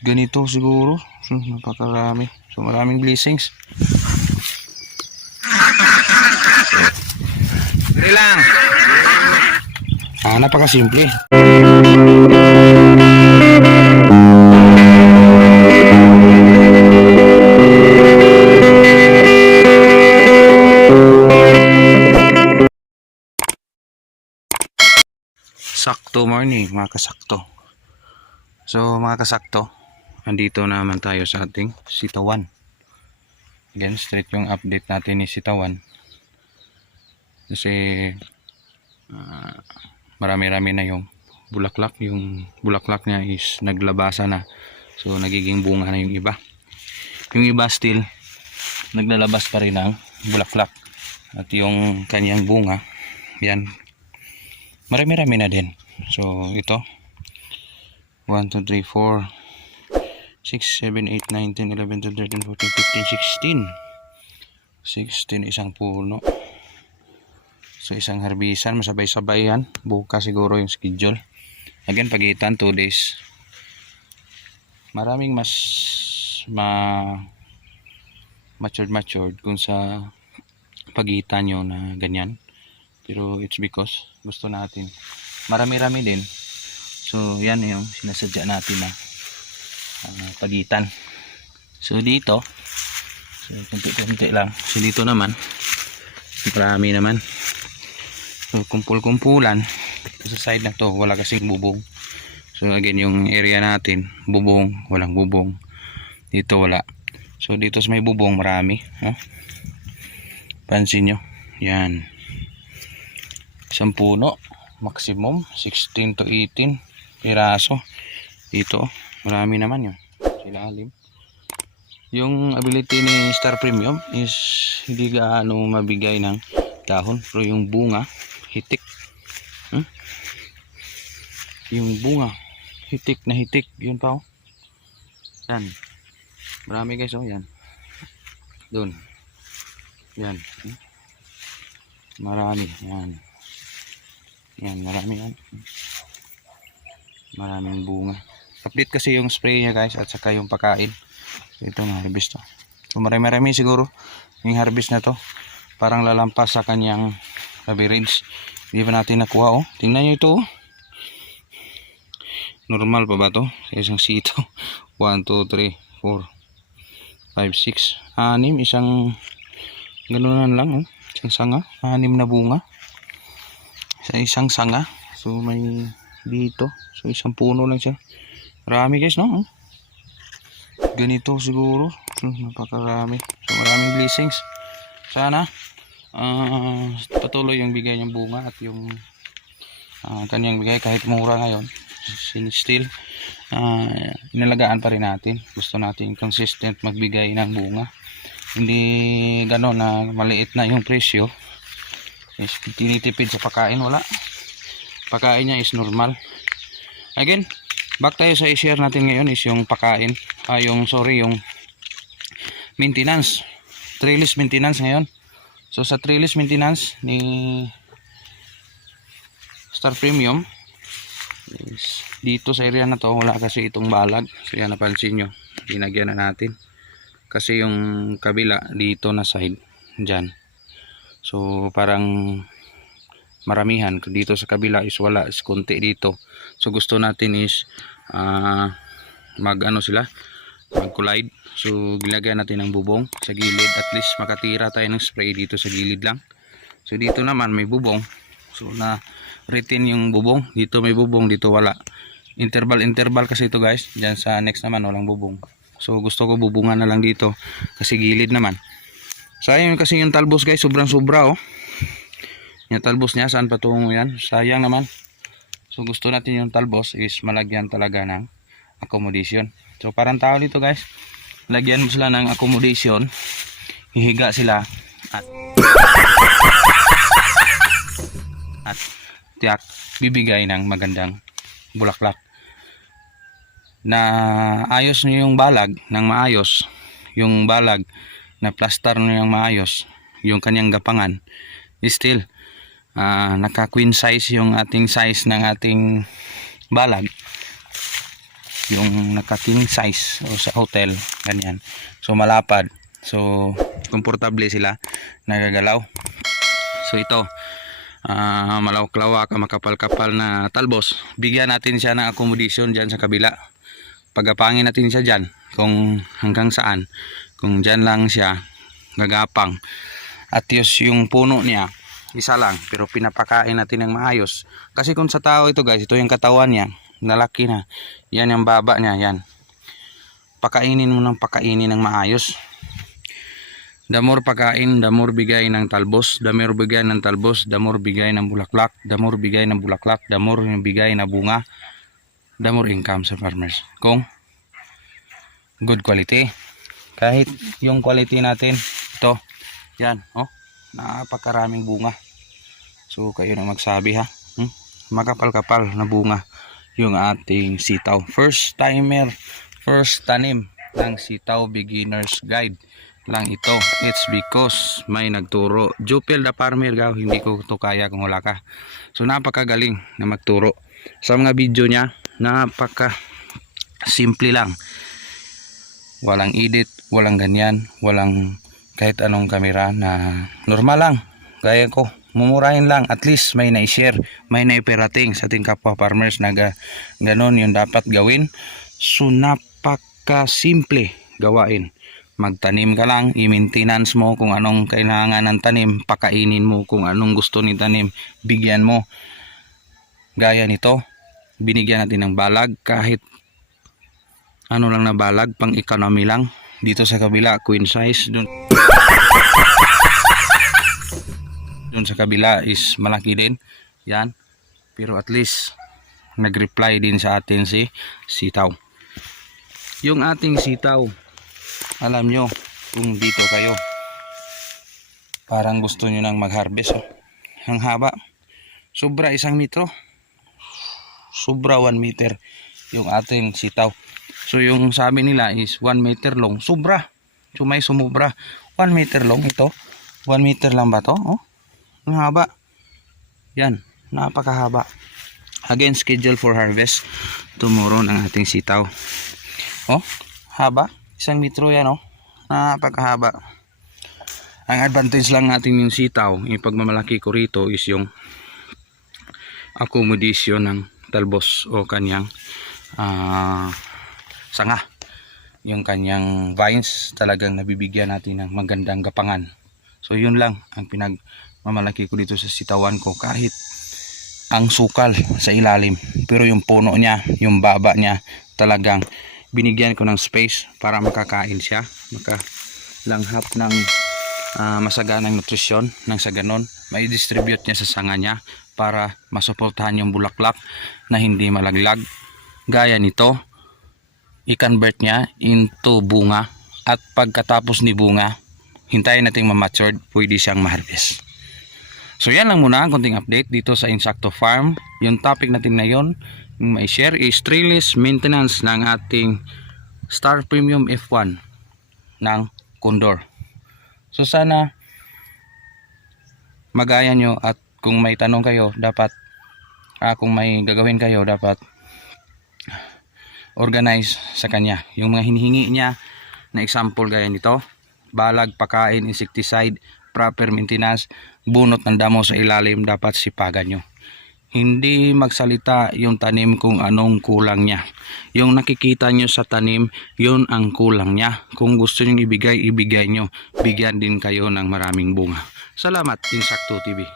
ganito siguro. So, napakarami. So maraming blessings. Dali lang. Napakasimple. Sakto morning mga kasakto. So mga kasakto, andito naman tayo sa ating sitawan. Again, straight yung update natin ni sitawan. Kasi marami-rami na yung bulaklak. Yung bulaklak niya is naglabasa na. So nagiging bunga na yung iba. Yung iba still naglalabas pa rin ng bulaklak. At yung kanyang bunga, yan, marami-rami na din. So ito 1, 2, 3, 4 6, 7, 8, 9, 10, 11, 12, 13, 14, 15, 16 isang puno. So isang harbisan, masabay-sabay yan. Bukas siguro yung schedule. Again, pagitan 2 days. Maraming mas matured kung sa pagitan nyo na ganyan. Pero it's because gusto natin marami-rami din. So yan yung sinasadya natin na pagitan. So dito, so kunti-kunti lang. So dito naman marami naman. So kumpul-kumpulan. Sa side na to wala kasing bubong. So again yung area natin bubong, walang bubong. Dito wala. So dito sa may bubong marami, pansin nyo, yan, isang puno, maximum 16 to 18 piraso. Dito marami naman yun sa ilalim. Yung ability ni Star Premium is hindi gaano mabigay ng dahon, pero yung bunga hitik. Yung bunga hitik na hitik, yun pa oh. Yan, marami guys oh, yan doon, yan, marami, yan marami yan, maraming bunga. Update kasi yung spray niya guys, at saka yung pagkain. Ito na harvest to. So marami siguro yung harvest na to, parang lalampas sa kanyang average. Hindi pa natin nakuha oh. Tingnan nyo ito oh. Normal pa ba to sa isang sito? 1, 2, 3, 4, 5, 6, 6, isang ganunan lang oh. Isang sanga, 6 na bunga sa isang sanga. So may dito, so isang puno lang siya. Marami guys no? Ganito siguro. So, napakarami. So maraming blessings. Sana patuloy yung bigay niyang bunga at yung kanyang bigay kahit mura ngayon. Still inalagaan pa rin natin. Gusto natin consistent magbigay ng bunga. Hindi gano'n na maliit na yung presyo. Is tinitipid sa pagkain, wala. Pagkain niya is normal. Again, back tayo sa i-share natin ngayon is yung pagkain, yung maintenance, trellis maintenance ngayon. So sa trellis maintenance ni Star Premium is, dito sa area na to wala kasi itong balag. So yan, napansin nyo, linagyan na natin kasi yung kabila dito na side dyan. So parang maramihan dito sa kabila is wala, is konti dito. So gusto natin is mag collide. So gilagyan natin ng bubong sa gilid, at least makatira tayo ng spray dito sa gilid lang. So dito naman may bubong, so na retain yung bubong. Dito may bubong, dito wala. Interval kasi ito guys. Diyan sa next naman walang bubong. So gusto ko bubungan na lang dito kasi gilid naman. Sayang kasi yung talbos guys, sobrang sobra oh. Yung talbos niya, saan patungo yan? Sayang naman. So gusto natin yung talbos is malagyan talaga ng accommodation. So parang tao dito guys, lagyan mo sila ng accommodation, hihiga sila at tiyak bibigay ng magandang bulaklak. Na ayos nyo yung balag ng maayos, yung balag na plaster nyo yung maayos, yung kanyang gapangan, still naka queen size yung ating size ng ating balag. yung naka-king size o sa hotel, ganyan. So malapad. So komportable sila, nagagalaw. So ito, malawak-lawak, makapal-kapal na talbos. Bigyan natin siya ng accommodation dyan sa kabila. Pagapangin natin siya dyan kung hanggang saan. Kung dyan lang siya gagapang. At yung puno niya, isa lang, pero pinapakain natin ng maayos. Kasi kung sa tao ito guys, ito yung katawan niya, nalaki na. Yan yung baba niya, yan. Pakainin mo ng pakainin ng maayos. The more pakain, the more bigay ng talbos. The more bigay ng talbos, the more bigay ng bulaklak. The more bigay ng bulaklak, the more bigay na bunga. The more income sa farmers. Kung good quality. Kahit yung quality natin, ito, yan, oh, napakaraming bunga. So kayo na magsabi ha, makapal-kapal na bunga yung ating sitaw. First timer, first tanim ng sitaw beginner's guide lang ito. It's because may nagturo. Jupel the farmer, hindi ko to kaya kung wala ka. So napakagaling na magturo. Sa mga video niya, napaka simple lang. Walang edit, walang ganyan, walang kahit anong kamera, na normal lang. Gaya ko, mumurahin lang, at least may na-share, may na-iperating sa ating kapwa farmers na ganon yung dapat gawin. So napaka simple gawain. Magtanim ka lang, i-maintenance mo kung anong kailangan ng tanim, pakainin mo kung anong gusto ni tanim, bigyan mo. Gaya nito, binigyan natin ng balag, kahit ano lang na balag, pang economy lang. Dito sa kabila, queen size. Dun sa kabila is malaki din. Yan. Pero at least nag-reply din sa atin si sitaw. Yung ating sitaw, alam nyo, kung dito kayo, parang gusto nyo nang mag-harvest. Oh. Ang haba. Sobra 1 metro. Sobra 1 meter yung ating sitaw. So yung sabi nila is 1 meter long. Sobra. So may sumubra. 1 meter long ito. 1 meter lang ba to? Oh. Ang haba. Yan. Napakahaba. Again, schedule for harvest tomorrow ng ating sitaw. Oh. Haba. 1 metro yan, oh. Napakahaba. Ang advantage lang natin yung sitaw, yung pagmamalaki ko rito is yung accommodation ng talbos o kanyang sanga. Yung kanyang vines talagang nabibigyan natin ng magandang gapangan. So yun lang ang pinagmamalaki ko dito sa sitawan ko, kahit ang sukal sa ilalim, pero yung puno niya, yung baba niya, talagang binigyan ko ng space para makakain siya, makalanghap ng masaganang nutrisyon, nang sa ganon may distribute niya sa sanga niya para masuportahan yung bulaklak na hindi malaglag. Gaya nito, i-convert niya into bunga, at pagkatapos ni bunga, hintayin natin ma-matured, pwede siyang ma-harvest. So yan lang muna, konting update dito sa Insakto Farm. Yung topic natin ngayon, yung may share is trellis maintenance ng ating Star Premium F1 ng Condor. So sana magaya nyo, at kung may tanong kayo, dapat kung may gagawin kayo, dapat organize sa kanya. Yung mga hinihingi niya na example gaya nito, balag, pakain, insecticide, proper maintenance, bunot ng damo sa ilalim, dapat sipagan nyo. Hindi magsalita yung tanim kung anong kulang niya. Yung nakikita nyo sa tanim, yun ang kulang niya. Kung gusto nyo ibigay, ibigay nyo. Bigyan din kayo ng maraming bunga. Salamat, Insakto TV.